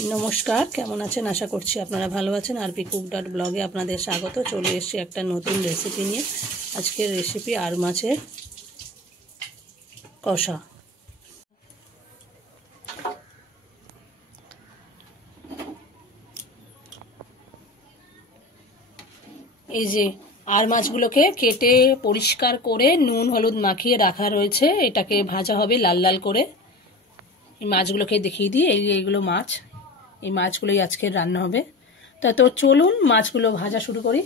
नमस्कार केमन आছেন आशा করছি আপনারা ভালো আছেন আরপি কুক ডট ব্লগে আপনাদের স্বাগত চলে এসেছি একটা নতুন রেসিপি নিয়ে আজকের রেসিপি আর মাছের কষা এই যে আর মাছগুলোকে কেটে পরিষ্কার করে নুন হলুদ মাখিয়ে রাখা রয়েছে এটাকে ভাজা হবে লাল লাল করে এই মাছগুলোকে দেখিয়ে দিই এইগুলো মাছ এই মাছগুলোই আজকে রান্না হবে তো চলুন মাছগুলো ভাজা শুরু করি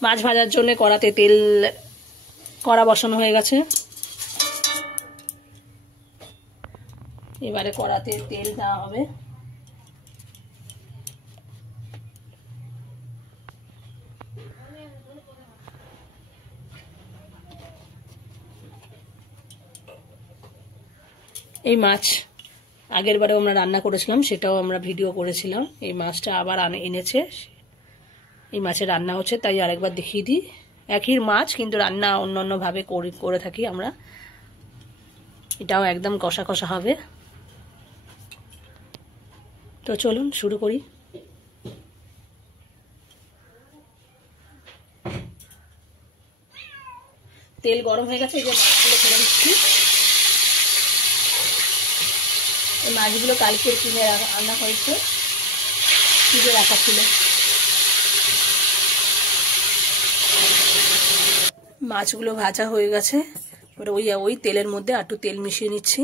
মাছ ভাজার জন্য কড়াতে তেল কড়া বসানো হয়ে গেছে এবারে কড়াতে তেল দেওয়া হবে এই মাছ আগের বারে আমরা রান্না করেছিলাম সেটাও আমরা ভিডিও করেছিলাম এই মাছটা আবার এনেছে এই মাছের রান্না হচ্ছে তাই আরেকবার দেখিয়ে দিই একই মাছ কিন্তু রান্না অন্যান্য ভাবে করে থাকি আমরা এটাও একদম কষা কষা হবে তো চলুন শুরু করি তেল গরম হয়ে গেছে এই যে মাছগুলো ফেলে দিচ্ছি এই মাছগুলো কালকে কিনে রান্না হয়েছে ফ্রিজে রাখা ছিল মাছগুলো ভাজা হয়ে গেছে এবার ওই তেলের মধ্যে একটু তেল মিশিয়ে নিচ্ছি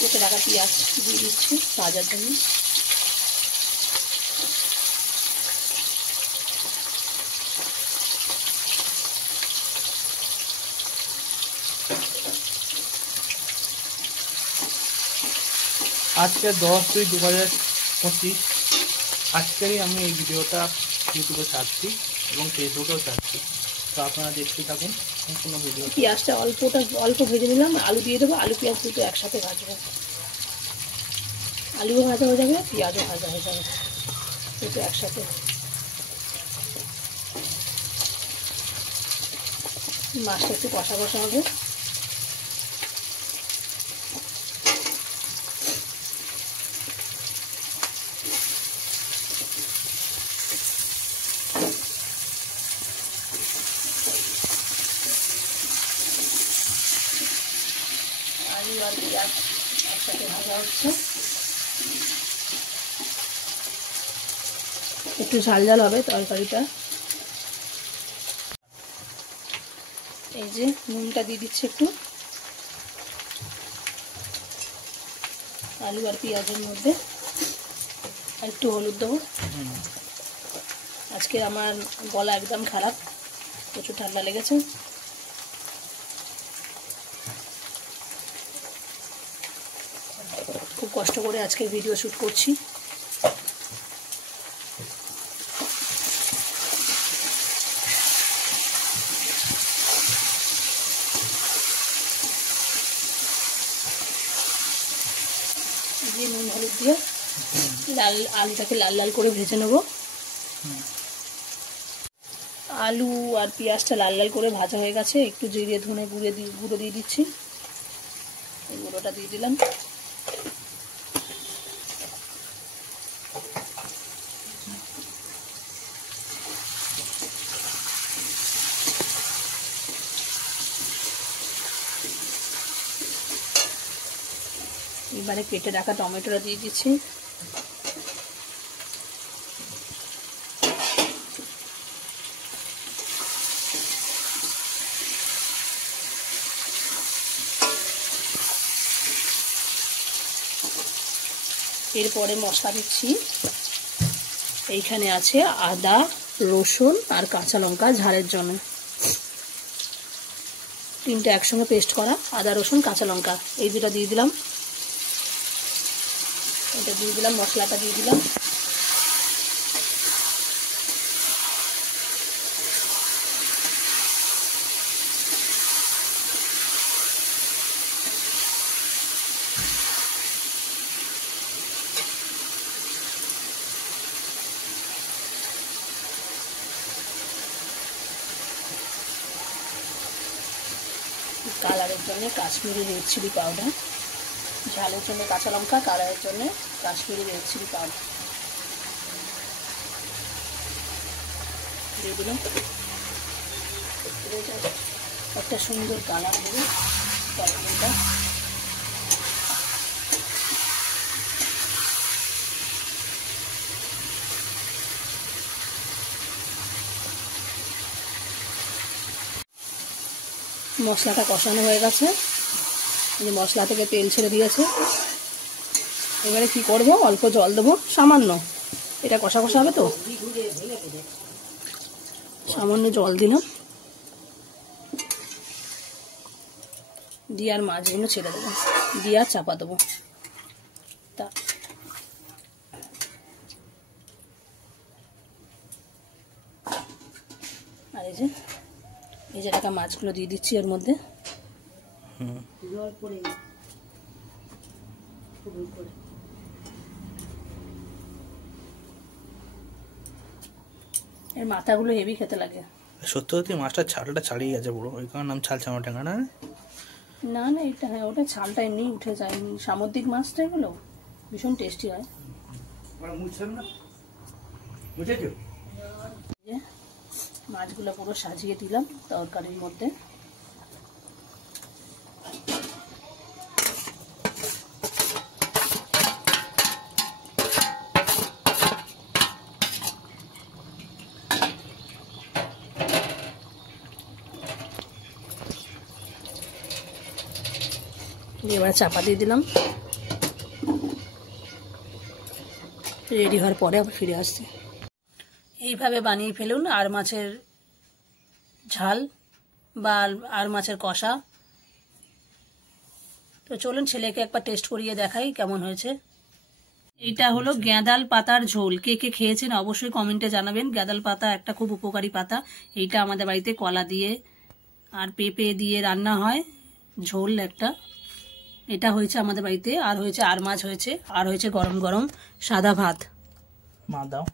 কেটে রাখা পেঁয়াজ দিয়ে দিচ্ছি ভাজার জন্য আজকে 10/2/2025 আজকেরই আমি এই ভিডিওটা ইউটিউবে ছাড়ছি এবং ফেসবুকেও ছাড়ছি তো আপনারা দেখতে থাকুন সম্পূর্ণ ভিডিও পেঁয়াজটা অল্প ভেজে নিলাম আলু দিয়ে দেবো আলু পেঁয়াজ দুটো একসাথে ভাজবো আলুও ভাজা হয়ে যাবে পেঁয়াজও ভাজা হয়ে যাবে দুটো একসাথে মাছটা একটু কষা কষা হবে আলু আর পেঁয়াজ একসাথে ভাজা হচ্ছে একটু ঝাল ঝাল হবে তরকারিটা এই যে নুনটা দিয়ে দিচ্ছি একটু আলু আর পেঁয়াজের মধ্যে আর একটু হলুদ দেবো আজকে আমার গলা একদম খারাপ প্রচুর ঠান্ডা লেগেছে খুব কষ্ট করে আজকে ভিডিও শ্যুট করছি দিয়ে নুন হলুদ দিয়ে আলুটাকে লাল লাল করে ভেজে নেব আলু আর পেঁয়াজটা লাল লাল করে ভাজা হয়ে গেছে একটু জিরে ধনে গুঁড়ো দিয়ে দিচ্ছি এই গুঁড়োটা দিয়ে দিলাম এবারে কেটে রাখা টমেটোটা দিয়ে দিচ্ছি এরপরে মশলা দিচ্ছি এইখানে আছে আদা রসুন আর কাঁচা লঙ্কা ঝালের জন্য তিনটে একসঙ্গে পেস্ট করা আদা রসুন কাঁচা লঙ্কা এই দুটো দিয়ে দিলাম। এটা দিয়ে দিলাম, মশলাটা দিয়ে দিলাম। কালারের জন্য কাশ্মীরি রেড চিলি পাউডার, ঝালের জন্য কাঁচা লঙ্কা, কালারের জন্য কাশ্মীরি রেড চিলি পাউডার দিয়ে দিলাম। একটা সুন্দর কালার দেবে তরকারিটা। মশলাটা কষানো হয়ে গেছে, মশলা থেকে তেল ছেড়ে দিয়েছে। এবারে কি করব, অল্প জল দেবো সামান্য, এটা কষা কষা হবে তো সামান্য জল দিলাম, দিয়ে আর মাছগুলো ছেড়ে দেবো, দিয়ে আর চাপা দেবো। তা আর এই যে টাকা মাছগুলো দিয়ে দিচ্ছি এর মধ্যে। এর মাথাগুলো হেভি খেতে লাগে। সত্যি সত্যি মাছটা ছালটা ছাড়িয়ে গেছে পুরো, ওই কারণে নাম ছাল চামা টেঙ্গা। না না না, এটা হ্যাঁ, ওটা ছালটা এমনি উঠে যায়। সামুদ্রিক মাছটা এগুলো ভীষণ টেস্টি হয়। মাছগুলো পুরো সাজিয়ে দিলাম তরকারির মধ্যে। এবার চাপা দিয়ে দিলাম, রেডি হওয়ার পরে আবার ফিরে আসছি। এইভাবে বানিয়ে ফেলুন আর মাছের ঝাল বা আর মাছের কষা। তো চলুন ছেলেকে একবার টেস্ট করিয়ে দেখাই কেমন হয়েছে। এটা হলো গ্যাঁদাল পাতার ঝোল। কে কে খেয়েছেন অবশ্যই কমেন্টে জানাবেন। গ্যাঁদাল পাতা একটা খুব উপকারী পাতা। এইটা আমাদের বাড়িতে কলা দিয়ে আর পেঁপে দিয়ে রান্না হয়, ঝোল একটা। এটা হয়েছে আমাদের বাড়িতে, আর হয়েছে আর মাছ হয়েছে, আর হয়েছে গরম গরম সাদা ভাত। মা দাও।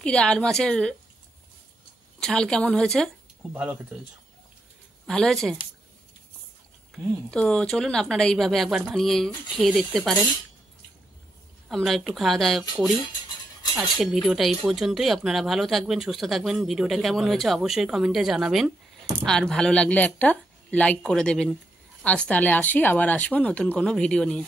কিরে আর মাছের ঝাল কেমন হয়েছে? খুব ভালো খেতে হয়েছে। ভালো হয়েছে? তো চলুন আপনারা এইভাবে একবার বানিয়ে খেয়ে দেখতে পারেন। আমরা একটু খাওয়া দাওয়া করি। আজকের ভিডিওটা এই পর্যন্তই। আপনারা ভালো থাকবেন, সুস্থ থাকবেন। ভিডিওটা কেমন হয়েছে অবশ্যই কমেন্টে জানাবেন, আর ভালো লাগলে একটা লাইক করে দেবেন। আজ তাহলে আসি, আবার আসবো নতুন কোনো ভিডিও নিয়ে।